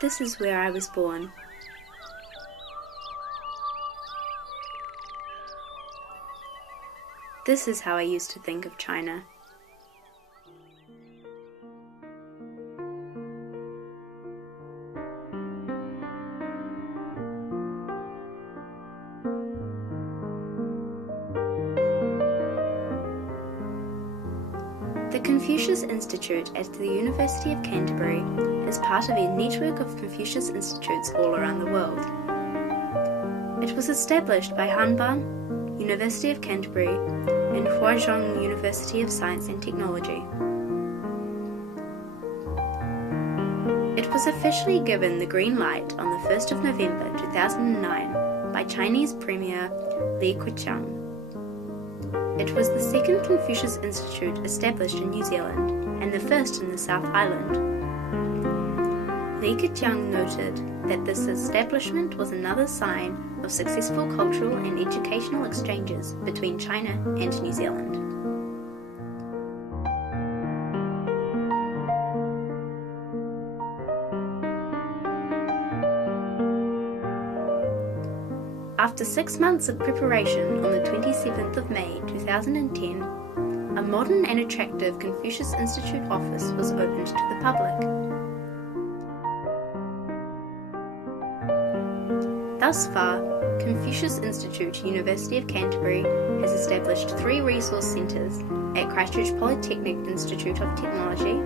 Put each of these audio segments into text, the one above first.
This is where I was born. This is how I used to think of China. The Confucius Institute at the University of Canterbury is part of a network of Confucius Institutes all around the world. It was established by Hanban, University of Canterbury, and Huazhong University of Science and Technology. It was officially given the green light on the 1st of November 2009 by Chinese Premier Li Keqiang. It was the second Confucius Institute established in New Zealand and the first in the South Island. Li Keqiang noted that this establishment was another sign of successful cultural and educational exchanges between China and New Zealand. After 6 months of preparation, on the 27th of May 2010, a modern and attractive Confucius Institute office was opened to the public. Thus far, Confucius Institute, University of Canterbury, has established 3 resource centres at Christchurch Polytechnic Institute of Technology,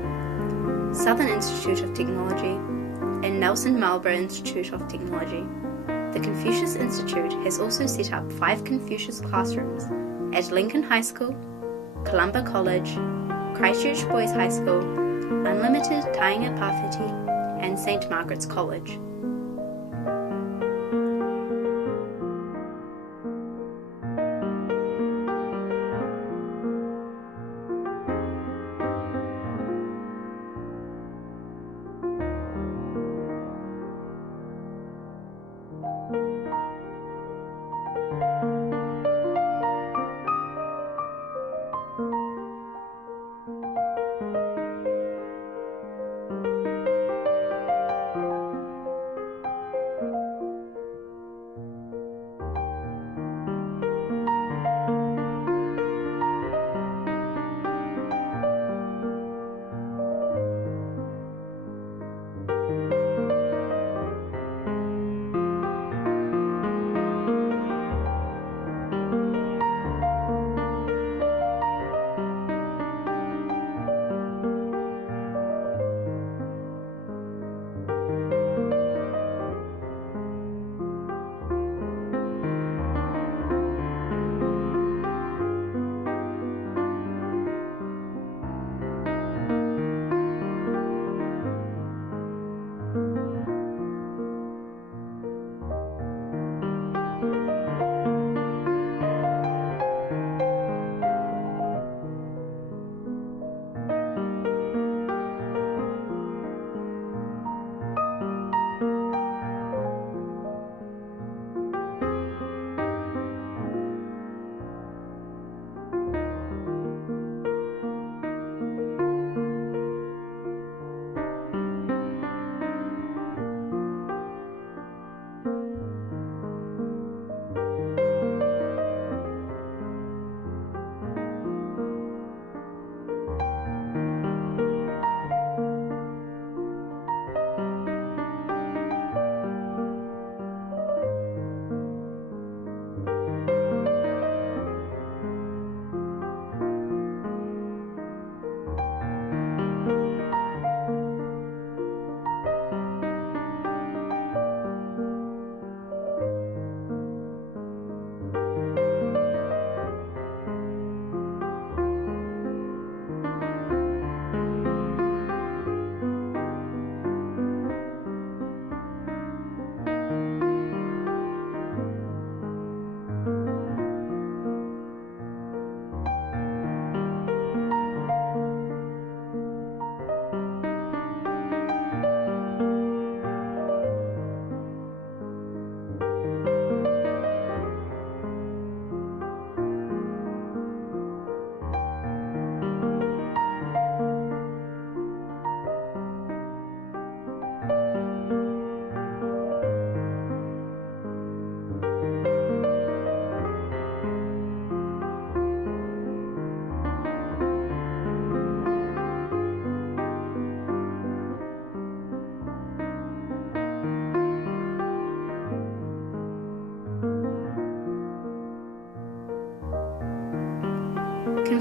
Southern Institute of Technology, and Nelson Marlborough Institute of Technology. The Confucius Institute has also set up 5 Confucius classrooms at Lincoln High School, Columba College, Christchurch Boys High School, Unlimited Tainga Pawhiti, and St Margaret's College.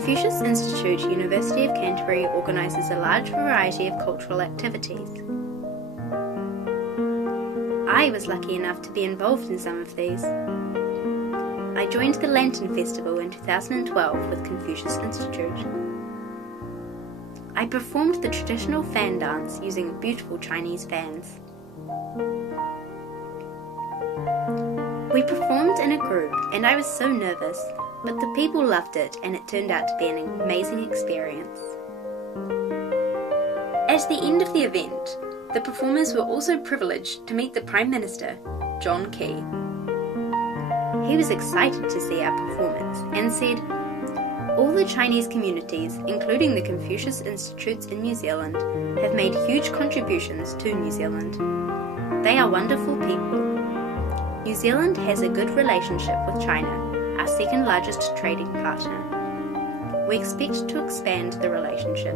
Confucius Institute, University of Canterbury organises a large variety of cultural activities. I was lucky enough to be involved in some of these. I joined the Lantern Festival in 2012 with Confucius Institute. I performed the traditional fan dance using beautiful Chinese fans. We performed in a group and I was so nervous, but the people loved it and it turned out to be an amazing experience. At the end of the event, the performers were also privileged to meet the Prime Minister, John Key. He was excited to see our performance and said, "All the Chinese communities, including the Confucius Institutes in New Zealand, have made huge contributions to New Zealand. They are wonderful people. New Zealand has a good relationship with China, our second largest trading partner. We expect to expand the relationship."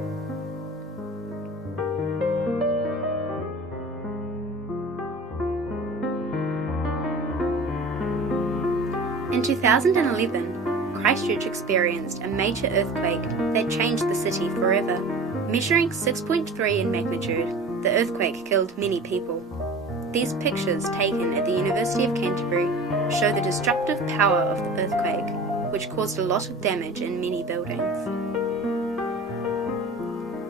In 2011, Christchurch experienced a major earthquake that changed the city forever. Measuring 6.3 in magnitude, the earthquake killed many people. These pictures taken at the University of Canterbury show the destructive power of the earthquake, which caused a lot of damage in many buildings.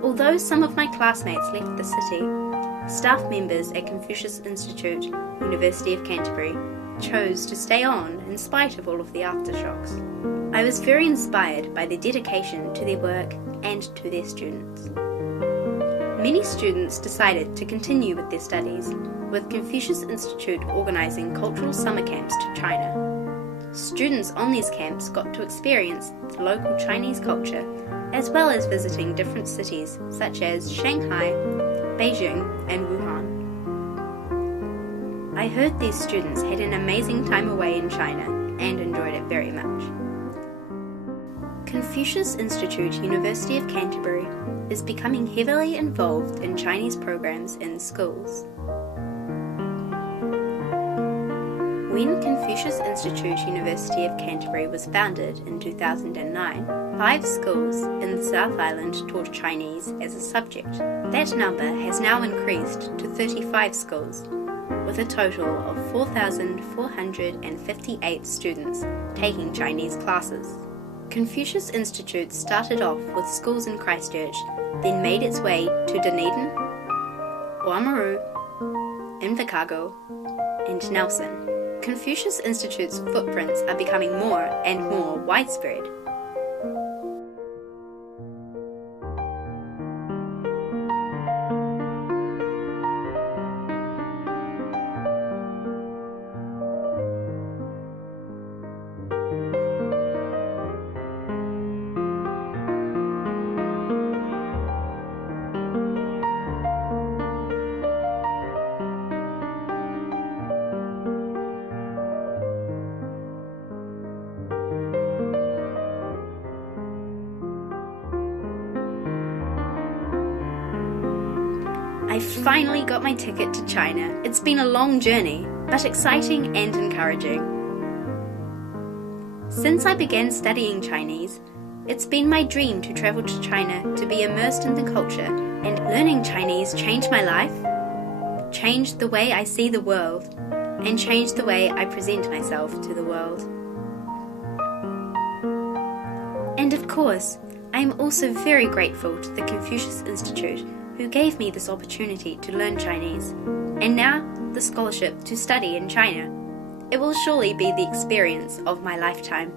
Although some of my classmates left the city, staff members at Confucius Institute, University of Canterbury, chose to stay on in spite of all of the aftershocks. I was very inspired by their dedication to their work and to their students. Many students decided to continue with their studies, with Confucius Institute organising cultural summer camps to China. Students on these camps got to experience the local Chinese culture, as well as visiting different cities such as Shanghai, Beijing and Wuhan. I heard these students had an amazing time away in China and enjoyed it very much. Confucius Institute, University of Canterbury is becoming heavily involved in Chinese programs in schools. When Confucius Institute, University of Canterbury was founded in 2009, 5 schools in the South Island taught Chinese as a subject. That number has now increased to 35 schools, with a total of 4,458 students taking Chinese classes. Confucius Institute started off with schools in Christchurch, then made its way to Dunedin, Oamaru, Invercargill, and Nelson. Confucius Institute's footprints are becoming more and more widespread. I finally got my ticket to China. It's been a long journey, but exciting and encouraging. Since I began studying Chinese, it's been my dream to travel to China to be immersed in the culture, and learning Chinese changed my life, changed the way I see the world, and changed the way I present myself to the world. And of course, I am also very grateful to the Confucius Institute, who gave me this opportunity to learn Chinese, and now the scholarship to study in China. It will surely be the experience of my lifetime.